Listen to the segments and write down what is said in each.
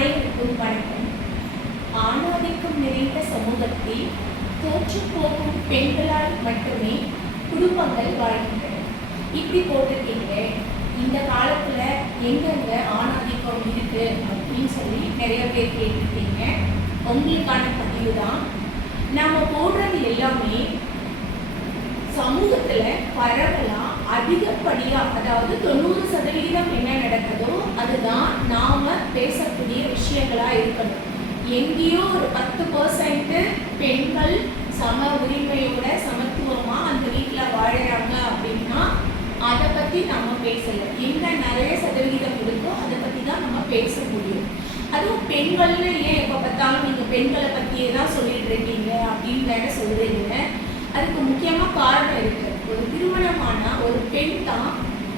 அனைவருக்கும் வணக்கம். ஆணாதிக்கம் நிறைந்த சமூகத்தில் தோற்றுப்போகும் பெண்களால் மட்டுமே குடும்பங்கள் வாழ்கின்றன. இப்படி போட்டிருக்கீங்க. இந்த காலத்துல எங்கெங்க ஆணாதிக்கம் இருக்கு அப்படின்னு சொல்லி நிறைய பேர் கேட்டிருக்கீங்க. உங்களுக்கான பதிவு தான். நாம போடுறது எல்லாமே சமூகத்துல பரவலா அதிகப்படியா, அதாவது 90% என்ன நடக்குதோ அதுதான் நாம பேசக்கூடிய விஷயங்களா இருக்கணும். எங்கேயோ ஒரு 10% பெண்கள் சம உரிமையோட சமத்துவமா அந்த வீட்டுல வாழறாங்க அப்படின்னா அதை பத்தி நம்ம பேசல. என்ன நிறைய சதவிகிதம் இருக்கோ அதை பத்தி தான் நம்ம பேச முடியும். அதுவும் பெண்கள்னு ஏன் எப்ப பார்த்தாலும் நீங்க பெண்களை பத்தியே தான் சொல்லிட்டு இருக்கீங்க அப்படின்னு சொல்றீங்க. அதுக்கு முக்கியமா காரணம் இருக்கு. ஒரு திருமணமான ஒரு பெண் தான்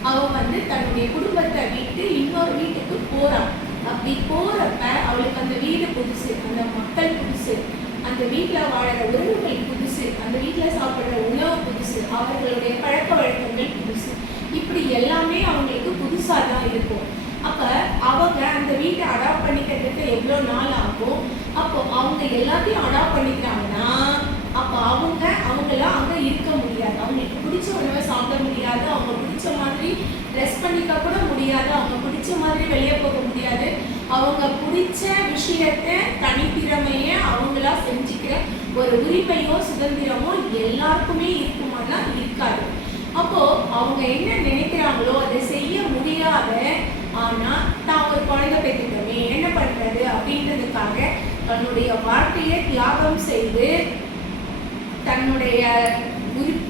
அவ தன்னுடைய குடும்பத்தை விட்டு இன்னொரு வீட்டுக்கு போறான். அப்படி போறப்ப அவளுக்கு அந்த வீடு புதுசு, அந்த மக்கள் புதுசு, அந்த வீட்டுல வாழற உறவுகள் புதுசு, அந்த வீட்டுல சாப்பிடுற உணவு புதுசு, அவர்களுடைய பழக்க வழக்கங்கள் புதுசு. இப்படி எல்லாமே அவங்களுக்கு புதுசா தான் இருக்கும். அப்ப அவங்க அந்த வீட்டை அடாப்ட் பண்ணிக்கிறதுக்கு எவ்வளவு நாள் ஆகும். அப்போ அவங்க எல்லாத்தையும் அடாப்ட் பண்ணிக்கிறாங்கன்னா அப்போ அவங்களாம் அங்கே இருக்க முடியாது. அவங்களுக்கு பிடிச்ச உணவை சாப்பிட முடியாது, அவங்க பிடிச்ச மாதிரி ட்ரெஸ் பண்ணிக்க கூட முடியாது, அவங்க பிடிச்ச மாதிரி வெளியே போக முடியாது. அவங்க பிடிச்ச விஷயத்த தனித்திறமைய அவங்களா செஞ்சுக்கிற ஒரு உரிமையோ சுதந்திரமோ எல்லாருக்குமே இருக்குமானா இருக்காது. அப்போ அவங்க என்ன நினைக்கிறாங்களோ அதை செய்ய முடியாத, ஆனா தான் ஒரு குழந்தை பெற்றுட்டோமே என்ன பண்றது அப்படின்றதுக்காக தன்னுடைய வாழ்க்கையை தியாகம் செய்து தன்னுடைய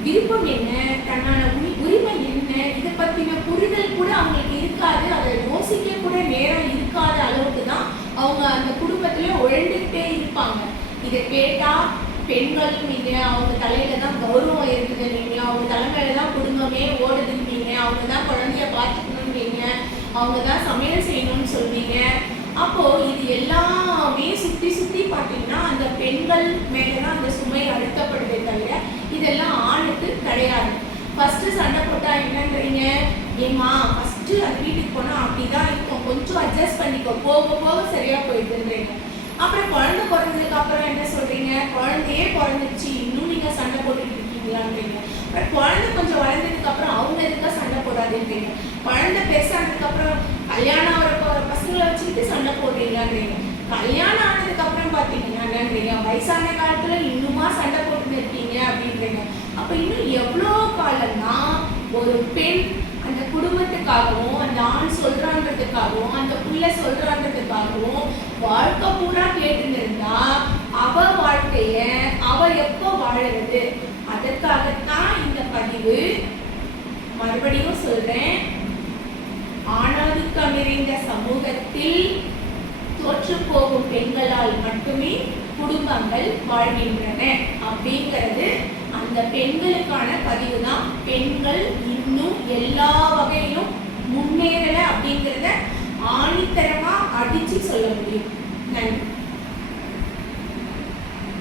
விருப்பம் என்ன, தன்னோட உரிமை என்ன, இதை பத்தின புரிதல் கூட அவங்களுக்கு இருக்காது. அதை யோசிக்க கூட நேரம் இருக்காத அளவுக்கு தான் அவங்க அந்த குடும்பத்துல உழந்துகிட்டே இருப்பாங்க. இதை கேட்டா பெண்கள் நீங்க அவங்க தலையில தான் கௌரவம் இருக்குது, நீங்க அவங்க தலைமையில தான் குடும்பமே ஓடுதுன்னீங்க, அவங்க தான் குழந்தைய பார்த்துக்கணும்னீங்க, அவங்க தான் சமையல் செய்யணும்னு சொல்வீங்க. அப்போ இது எல்லாமே சுத்தி சுத்தி பார்த்தீங்கன்னா அந்த பெண்கள் மேலதான் அந்த சுமை அழுத்தப்படுதே தவிர இதெல்லாம் ஆணுக்கு கிடையாது. ஃபர்ஸ்ட் சண்டை போட்டா என்னன்றீங்க, ஏமா ஃபர்ஸ்ட் அந்த வீட்டுக்கு போனா அப்படிதான் இருக்கும், கொஞ்சம் அட்ஜஸ்ட் பண்ணிக்கோ, போக போக சரியா போயிட்டுன்றீங்க. அப்புறம் குழந்தை பிறந்ததுக்கு அப்புறம் என்ன சொல்றீங்க, குழந்தையே பிறந்துச்சு இன்னும் நீங்க சண்டை போட்டுட்டு இருக்கீங்களான்றீங்க. பட் குழந்தை கொஞ்சம் வளர்ந்ததுக்கு அப்புறம் அவங்க எதுக்கா சண்டை போடாதுன்றீங்க. குழந்தை பெருசானதுக்கு அப்புறம் கல்யாணம் ஆகிற பசங்களை வச்சுக்கிட்டு சண்டை போடுறீங்கன்றீங்க. கல்யாணம் ஆனதுக்கு அப்புறம் பாத்தீங்கன்னா என்னன்றீங்க, வயசான காலத்துல இன்னுமா சண்டை போட்டு இருக்கீங்க அப்படின்றீங்க. அப்ப இன்னும் எவ்வளோ காலம்னா ஒரு பெண் அந்த குடும்பத்துக்காகவும் அந்த ஆண் சொல்றான்றதுக்காகவும் அந்த புள்ள சொல்றான்றதுக்காகவும் வாழ்க்கை பூரா கேட்டுன்னு இருந்தா அவ வாழ்க்கைய அவ எப்போ வாழறது? அதற்காகத்தான் இந்த பதிவு. மறுபடியும் சொல்றேன், ஆணாதிக்கம் நிறைந்த சமூகத்தில் தோற்று போகும் பெண்களால் மட்டுமே குடும்பங்கள் வாழ்கின்றன அப்படிங்கிறது அந்த பெண்களுக்கான பதிவு தான். பெண்கள் இன்னும் எல்லா வகையிலும் முன்னேறல அப்படிங்கிறத ஆணித்தரமா அடிச்சு